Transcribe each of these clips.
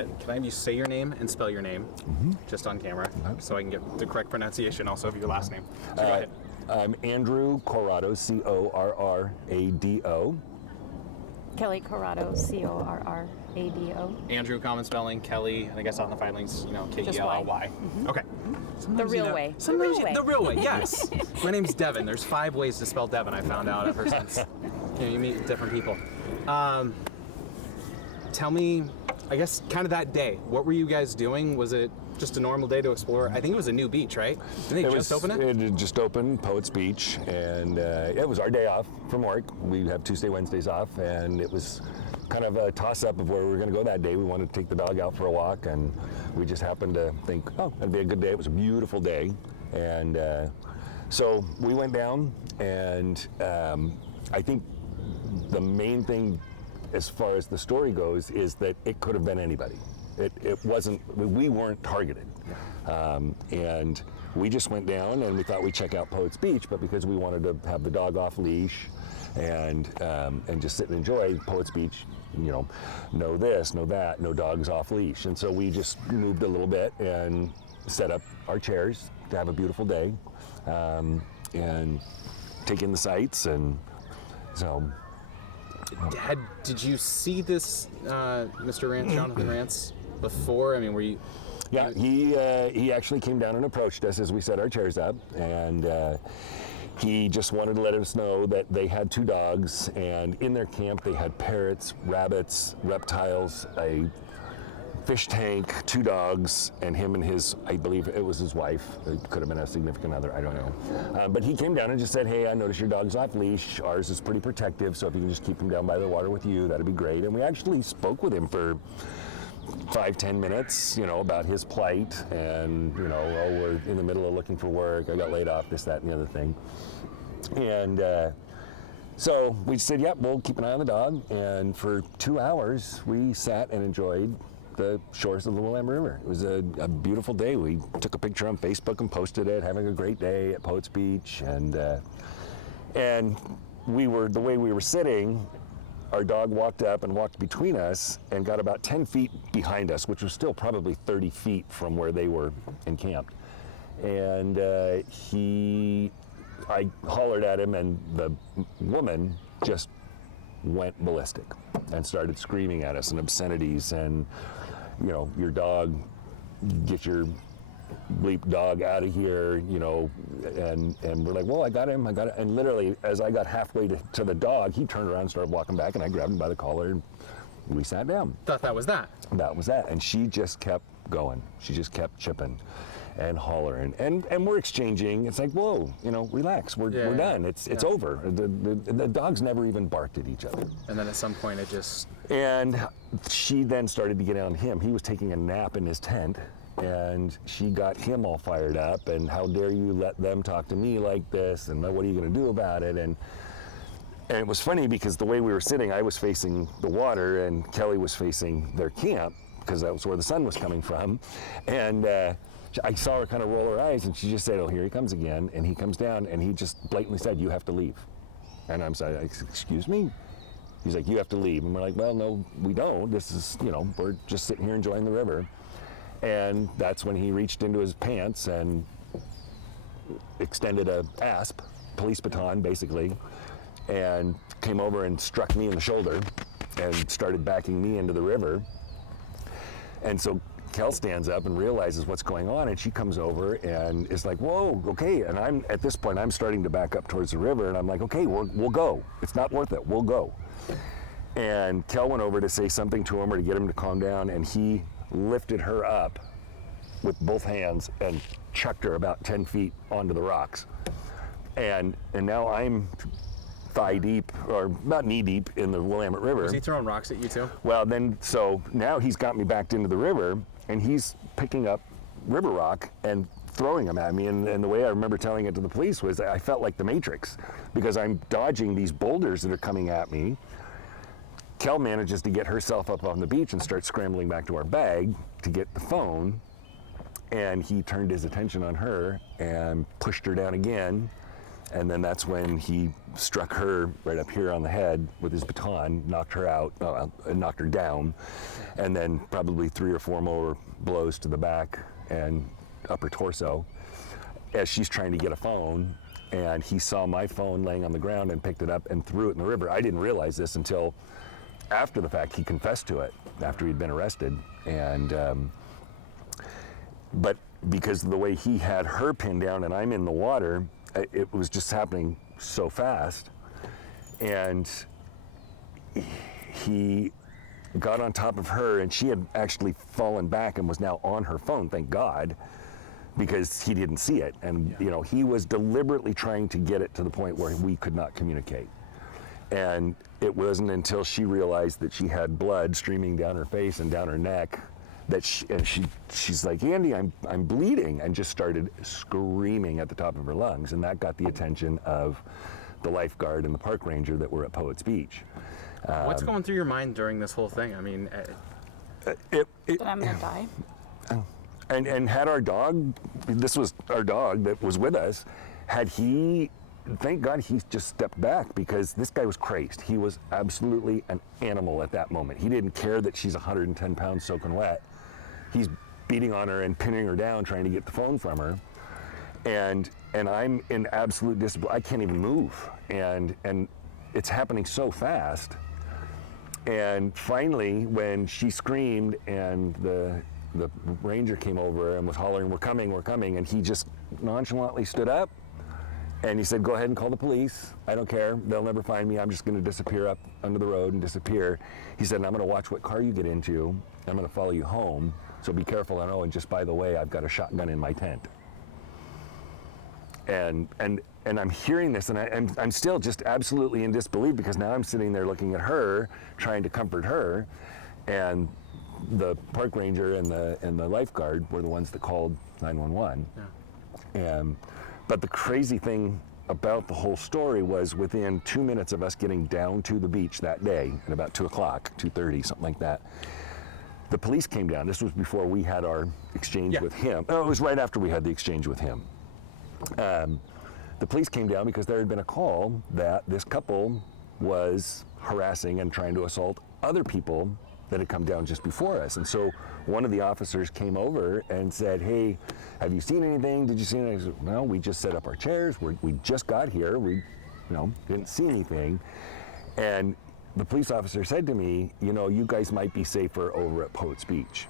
it. Can I have you say your name and spell your name, just on camera, so I can get the correct pronunciation also of your last name? So go ahead. I'm Andrew Corrado, Corrado. Kelly Corrado, Corrado. Andrew, common spelling. Kelly, and I guess on the filings, Kelly. Okay. The real way. The real way, yes. My name's Devin. There's 5 ways to spell Devin, I found out ever since. You meet different people. Tell me, I guess, kind of that day. What were you guys doing? Was it just a normal day to explore? I think it was a new beach, right? Didn't they just open it? It had just opened, Poets Beach, and it was our day off from work. We have Tuesday, Wednesdays off, and it was kind of a toss-up of where we were going to go that day. We wanted to take the dog out for a walk, and we just happened to think, oh, that'd be a good day. It was a beautiful day, and so we went down, and I think the main thing as far as the story goes is that it could have been anybody. It wasn't, we weren't targeted. And we just went down and we thought we'd check out Poets Beach, but because we wanted to have the dog off leash and just sit and enjoy Poets Beach, no this, no that, no dogs off leash. And so we just moved a little bit and set up our chairs to have a beautiful day and take in the sights. And so. Did you see this, Mr. Rance, Jonathan Rance, before? I mean, were you? Yeah, he actually came down and approached us as we set our chairs up, and he just wanted to let us know that they had 2 dogs, and in their camp they had parrots, rabbits, reptiles, a fish tank, 2 dogs, and him and his, I believe it was his wife. It could have been a significant other, I don't know. But he came down and just said, hey, I noticed your dog's off leash. Ours is pretty protective, so if you can just keep him down by the water with you, that'd be great. And we actually spoke with him for 5-10 minutes, about his plight, and, oh, we're in the middle of looking for work. I got laid off, this, that, and the other thing. And so we said, yep, we'll keep an eye on the dog. And for 2 hours, we sat and enjoyed the shores of the Willamette River. It was a beautiful day. We took a picture on Facebook and posted it, having a great day at Poets Beach, and we were, the way we were sitting, our dog walked up and walked between us and got about 10 feet behind us, which was still probably 30 feet from where they were encamped. And I hollered at him, and the woman just went ballistic and started screaming at us in obscenities and, your dog, get your bleep dog out of here, and we're like, well, I got him. And literally, as I got halfway to the dog, he turned around and started walking back, and I grabbed him by the collar and we sat down. Thought that was that. That was that. And she just kept going. She just kept chipping and hollering. And we're exchanging. It's like, whoa, relax. We're done. It's over. The dogs never even barked at each other. And then at some point it just... And she then started to get on him. He was taking a nap in his tent, and she got him all fired up, and how dare you let them talk to me like this, and what are you going to do about it? And it was funny because the way we were sitting, I was facing the water and Kelly was facing their camp, because that was where the sun was coming from. And I saw her kind of roll her eyes, and she just said, oh, here he comes again. And he comes down and he just blatantly said, you have to leave. And I'm sorry, excuse me? He's like, you have to leave. And we're like, well, no, we don't. This is, we're just sitting here enjoying the river. And that's when he reached into his pants and extended a ASP, police baton, basically, and came over and struck me in the shoulder and started backing me into the river. And so Kel stands up and realizes what's going on, and she comes over and is like, whoa, okay. And at this point, I'm starting to back up towards the river, and I'm like, okay, we'll go. It's not worth it, we'll go. And Kel went over to say something to him or to get him to calm down, and he lifted her up with both hands and chucked her about 10 feet onto the rocks. And now I'm thigh deep, or about knee deep, in the Willamette River. Was he throwing rocks at you too? Well, so now he's got me backed into the river, and he's picking up river rock and throwing them at me. And the way I remember telling it to the police was I felt like the Matrix, because I'm dodging these boulders that are coming at me. Kel manages to get herself up on the beach and starts scrambling back to our bag to get the phone. And he turned his attention on her and pushed her down again And then that's when he struck her right up here on the head with his baton, knocked her out, knocked her down, and then probably 3 or 4 more blows to the back and upper torso as she's trying to get a phone. And he saw my phone laying on the ground and picked it up and threw it in the river. I didn't realize this until after the fact. He confessed to it after he'd been arrested. And but because of the way he had her pinned down and I'm in the water, it was just happening so fast. And he got on top of her, and she had actually fallen back and was now on her phone, thank God, because he didn't see it. And you know, he was deliberately trying to get it to the point where we could not communicate. And it wasn't until she realized that she had blood streaming down her face and down her neck that she's like, Andy, I'm bleeding, and just started screaming at the top of her lungs. And that got the attention of the lifeguard and the park ranger that were at Poets Beach. What's going through your mind during this whole thing? I mean, That I'm gonna die. And had our dog, this was our dog that was with us, had he, thank God he just stepped back, because this guy was crazed. He was absolutely an animal at that moment. He didn't care that she's 110 pounds soaking wet. He's beating on her and pinning her down, trying to get the phone from her. And I'm in absolute disbelief. I can't even move. And it's happening so fast. And finally, when she screamed and the ranger came over and was hollering, we're coming, and he just nonchalantly stood up and he said, go ahead and call the police. I don't care. They'll never find me. I'm just going to disappear up under the road and disappear. He said, and I'm going to watch what car you get into. I'm going to follow you home. So be careful. And oh, and just by the way, I've got a shotgun in my tent. And I'm hearing this, and I'm still just absolutely in disbelief, because now I'm sitting there looking at her, trying to comfort her, and the park ranger and the lifeguard were the ones that called 911. Yeah. But the crazy thing about the whole story was, within 2 minutes of us getting down to the beach that day at about 2 o'clock, 2:30, something like that, the police came down. This was before we had our exchange with him. Oh, it was right after we had the exchange with him. The police came down because there had been a call that this couple was harassing and trying to assault other people that had come down just before us. And so one of the officers came over and said, hey, have you seen anything? Did you see anything? I said, no, we just set up our chairs. We just got here. We didn't see anything. And the police officer said to me, you guys might be safer over at Poets Beach.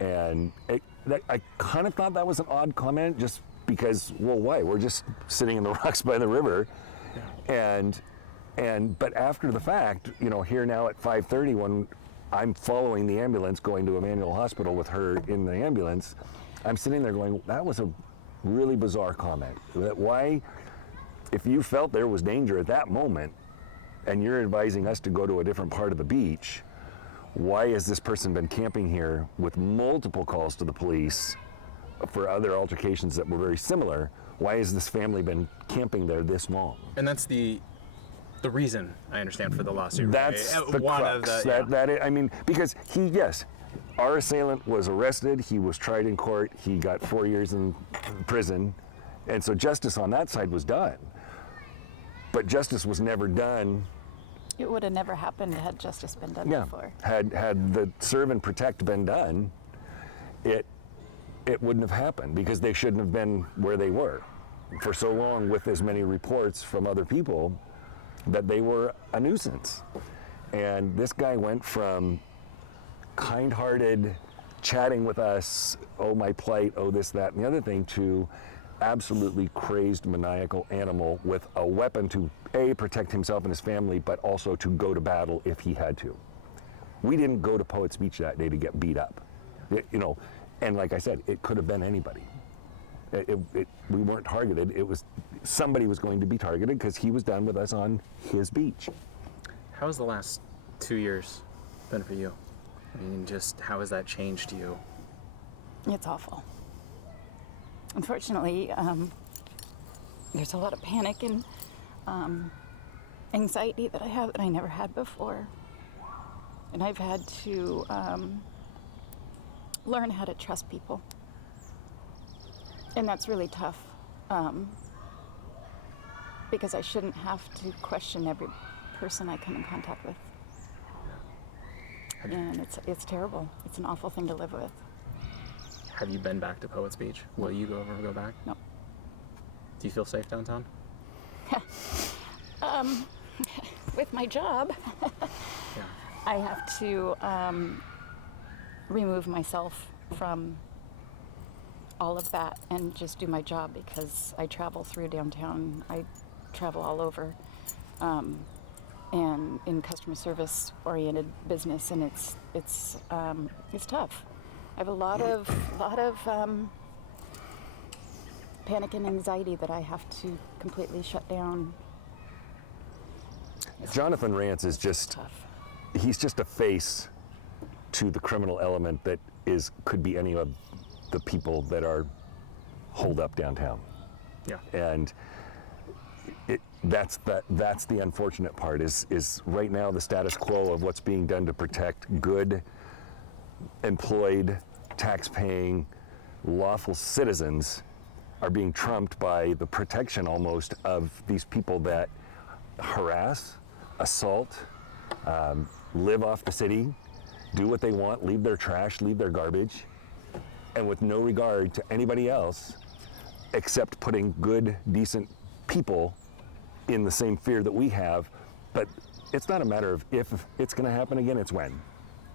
And I kind of thought that was an odd comment, just because, well, why? We're just sitting in the rocks by the river. Yeah. But after the fact, here now at 5:30, when I'm following the ambulance going to Emmanuel Hospital with her in the ambulance, I'm sitting there going, that was a really bizarre comment. Why, if you felt there was danger at that moment and you're advising us to go to a different part of the beach, why has this person been camping here with multiple calls to the police for other altercations that were very similar? Why has this family been camping there this long? And that's the reason, I understand, for the lawsuit. That's right? the One crux. of the, Because our assailant was arrested, he was tried in court, he got 4 years in prison, and so justice on that side was done. But justice was never done. It would have never happened had justice been done before. Had the serve and protect been done, it wouldn't have happened, because they shouldn't have been where they were for so long, with as many reports from other people that they were a nuisance. And this guy went from kind-hearted, chatting with us, oh my plight, oh this, that, and the other thing, to absolutely crazed, maniacal animal with a weapon to protect himself and his family, but also to go to battle if he had to. We didn't go to Poets Beach that day to get beat up, and like I said, it could have been anybody. We weren't targeted. It was, somebody was going to be targeted because he was done with us on his beach. How has the last 2 years been for you? I mean, just how has that changed you? It's awful. Unfortunately, there's a lot of panic and anxiety that I have that I never had before. And I've had to learn how to trust people. And that's really tough. because I shouldn't have to question every person I come in contact with. And it's terrible. It's an awful thing to live with. Have you been back to Poets Beach? Will you go back? No. Do you feel safe downtown? With my job, Yeah. I have to remove myself from all of that and just do my job, because I travel through downtown. I travel all over, and in customer service oriented business, and it's tough. I have a lot of panic and anxiety that I have to completely shut down. Jonathan Rance is It's tough. he's just a face to the criminal element that could be any of the people that are holed up downtown. Yeah. And that's the unfortunate part is right now the status quo of what's being done to protect good, employed, tax-paying, lawful citizens are being trumped by the protection almost of these people that harass, assault, live off the city, do what they want, leave their trash, leave their garbage, and with no regard to anybody else except putting good, decent people in the same fear that we have. But it's not a matter of if it's going to happen again, it's when.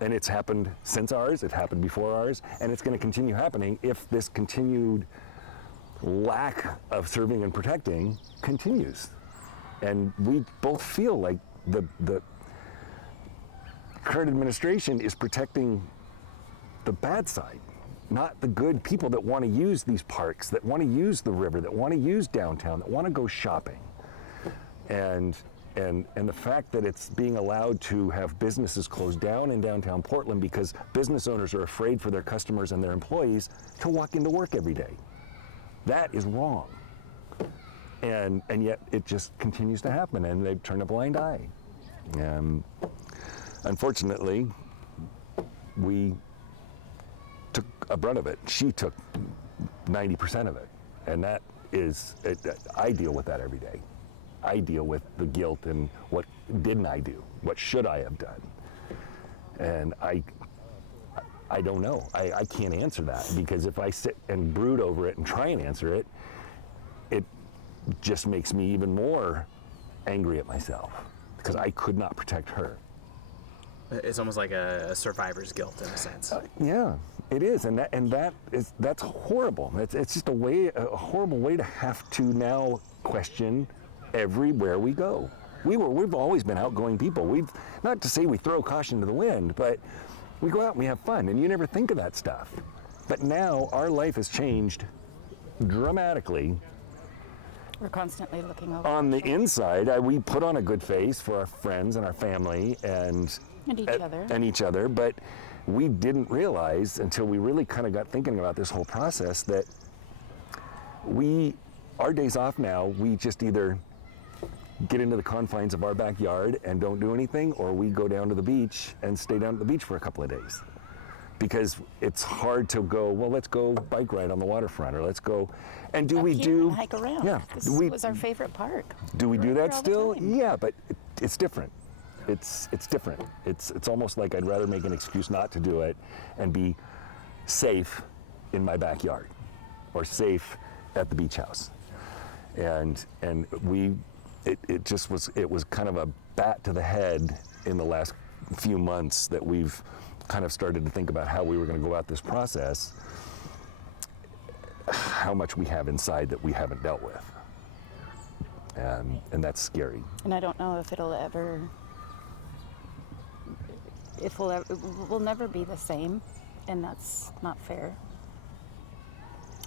And it's happened since ours, it happened before ours, and it's going to continue happening if this continued lack of serving and protecting continues. And we both feel like the current administration is protecting the bad side, not the good people that want to use these parks, that want to use the river, that want to use downtown, that want to go shopping. And the fact that it's being allowed to have businesses closed down in downtown Portland because business owners are afraid for their customers and their employees to walk into work every day. That is wrong. And yet it just continues to happen, and they've turned a blind eye. And unfortunately, we took a brunt of it. She took 90% of it. And that is, I deal with that every day. I deal with the guilt and what didn't I do? What should I have done? And I don't know. I can't answer that, because if I sit and brood over it and try and answer it, it just makes me even more angry at myself, because I could not protect her. It's almost like a survivor's guilt in a sense. Yeah, it is, and that's horrible. It's just a horrible way to have to now question everywhere we go. We've always been outgoing people. We've, not to say we throw caution to the wind, but we go out and we have fun, and you never think of that stuff. But now our life has changed dramatically. We're constantly looking over. On the inside, we put on a good face for our friends and our family and each other, but we didn't realize until we really kind of got thinking about this whole process that our days off now, we just either get into the confines of our backyard and don't do anything, or we go down to the beach and stay down at the beach for a couple of days. Because it's hard to go, well, let's go bike ride on the waterfront, or let's go, and do Up we here do? and hike around. Yeah. This was our favorite park. Do we do We're that here all the still? time. Yeah, but it's different. It's different. It's almost like I'd rather make an excuse not to do it and be safe in my backyard, or safe at the beach house. And it was kind of a bat to the head in the last few months that we've kind of started to think about how we were going to go out this process, how much we have inside that we haven't dealt with. And that's scary. And I don't know if we'll never be the same, and that's not fair.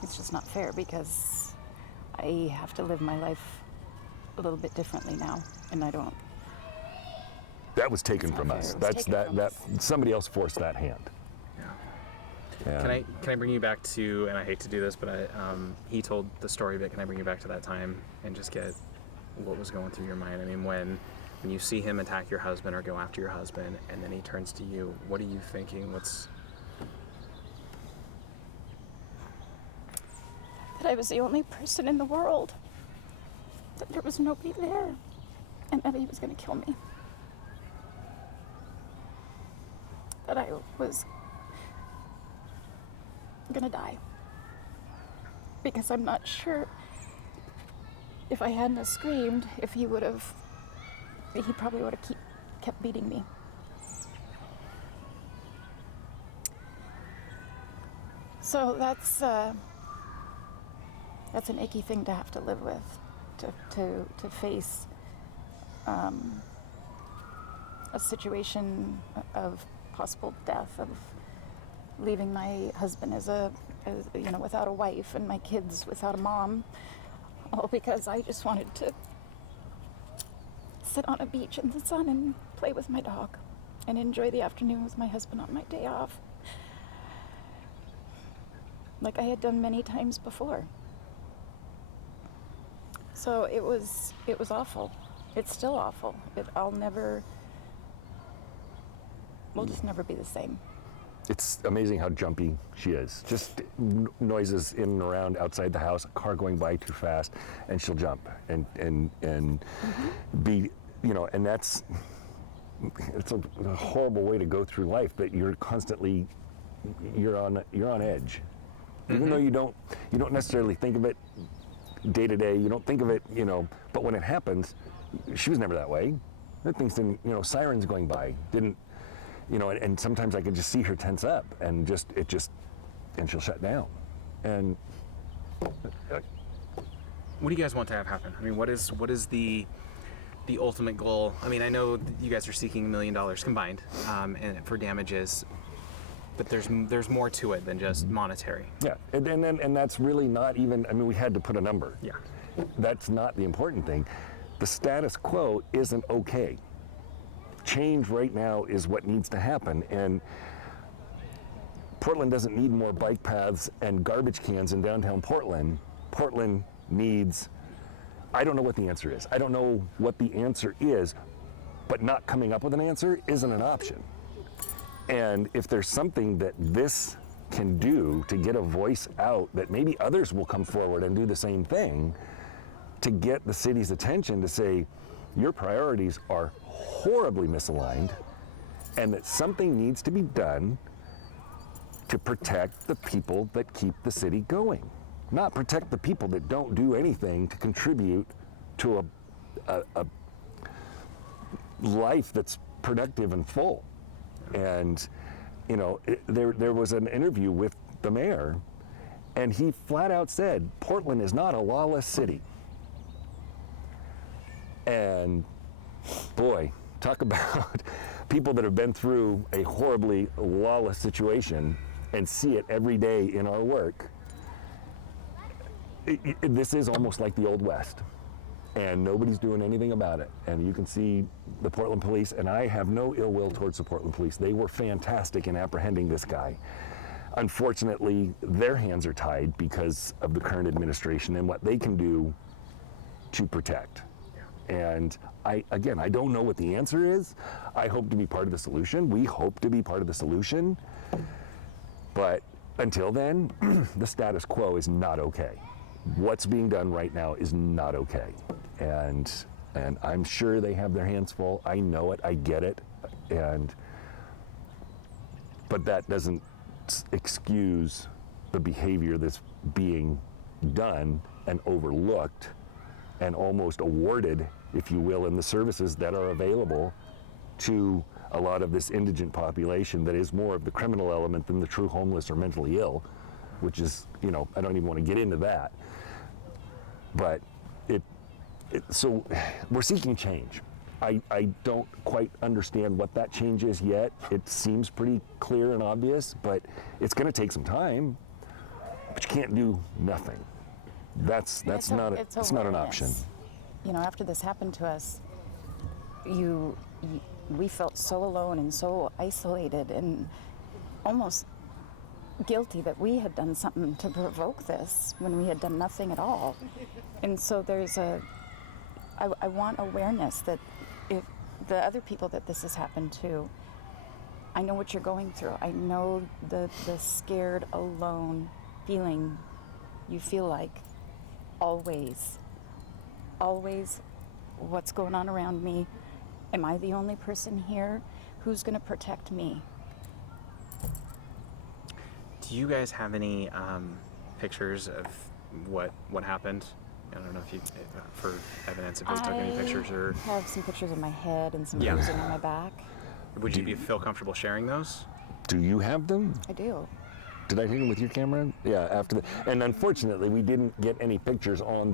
It's just not fair, because I have to live my life a little bit differently now, and I don't. That was taken from us. Somebody else forced that hand. Yeah. Can I bring you back to, and I hate to do this, but he told the story a bit. Can I bring you back to that time and just get what was going through your mind? I mean, when you see him attack your husband or go after your husband, and then he turns to you, what are you thinking? That I was the only person in the world that there was nobody there and that he was going to kill me. That I was going to die. Because I'm not sure if I hadn't have screamed, if he probably would have kept beating me. So that's an icky thing to have to live with, to face a situation of possible death, of leaving my husband as without a wife, and my kids without a mom, all because I just wanted to sit on a beach in the sun and play with my dog and enjoy the afternoon with my husband on my day off, like I had done many times before. So it was awful. It's still awful. We'll just never be the same. It's amazing how jumpy she is. Just noises in and around outside the house, a car going by too fast, and she'll jump and be, and it's a horrible way to go through life, that you're constantly, you're on edge. Even though you don't necessarily think of it day to day, you don't think of it, but when it happens, she was never that way. Things didn't, sirens going by didn't, and sometimes I could just see her tense up and and she'll shut down. And what do you guys want to have happen? I mean, what is the ultimate goal? I mean, I know that you guys are seeking $1 million combined and for damages, but there's more to it than just monetary. Yeah, and that's really not even, I mean, we had to put a number. Yeah. That's not the important thing. The status quo isn't okay. Change right now is what needs to happen, and Portland doesn't need more bike paths and garbage cans in downtown Portland. Portland needs, I don't know what the answer is. I don't know what the answer is, but not coming up with an answer isn't an option. And if there's something that this can do to get a voice out, that maybe others will come forward and do the same thing to get the city's attention to say, your priorities are horribly misaligned, and that something needs to be done to protect the people that keep the city going. Not protect the people that don't do anything to contribute to a life that's productive and full. And, there was an interview with the mayor, and he flat out said, Portland is not a lawless city. And boy, talk about people that have been through a horribly lawless situation and see it every day in our work. This is almost like the Old West, and nobody's doing anything about it. And you can see the Portland police, and I have no ill will towards the Portland police. They were fantastic in apprehending this guy. Unfortunately, their hands are tied because of the current administration and what they can do to protect. And I don't know what the answer is. I hope to be part of the solution. We hope to be part of the solution. But until then, the status quo is not okay. What's being done right now is not okay. And I'm sure they have their hands full. I know it, I get it. But that doesn't excuse the behavior that's being done and overlooked and almost awarded, if you will, in the services that are available to a lot of this indigent population that is more of the criminal element than the true homeless or mentally ill, which is, I don't even want to get into that. But so we're seeking change. I don't quite understand what that change is yet. It seems pretty clear and obvious, but it's going to take some time. But you can't do nothing. That's not an option. After this happened to us, we felt so alone and so isolated and almost guilty that we had done something to provoke this when we had done nothing at all. And so I want awareness that if the other people that this has happened to, I know what you're going through. I know the scared, alone feeling you feel like always. always what's going on around me. Am I the only person here? Who's going to protect me? Do you guys have any pictures of what happened? I don't know if you, for evidence, if you took any pictures or. I have some pictures of my head and some Yeah. bruising on my back. Would you feel comfortable sharing those? Do you have them? I do. Did I take them with your camera? Yeah, after the, and unfortunately we didn't get any pictures on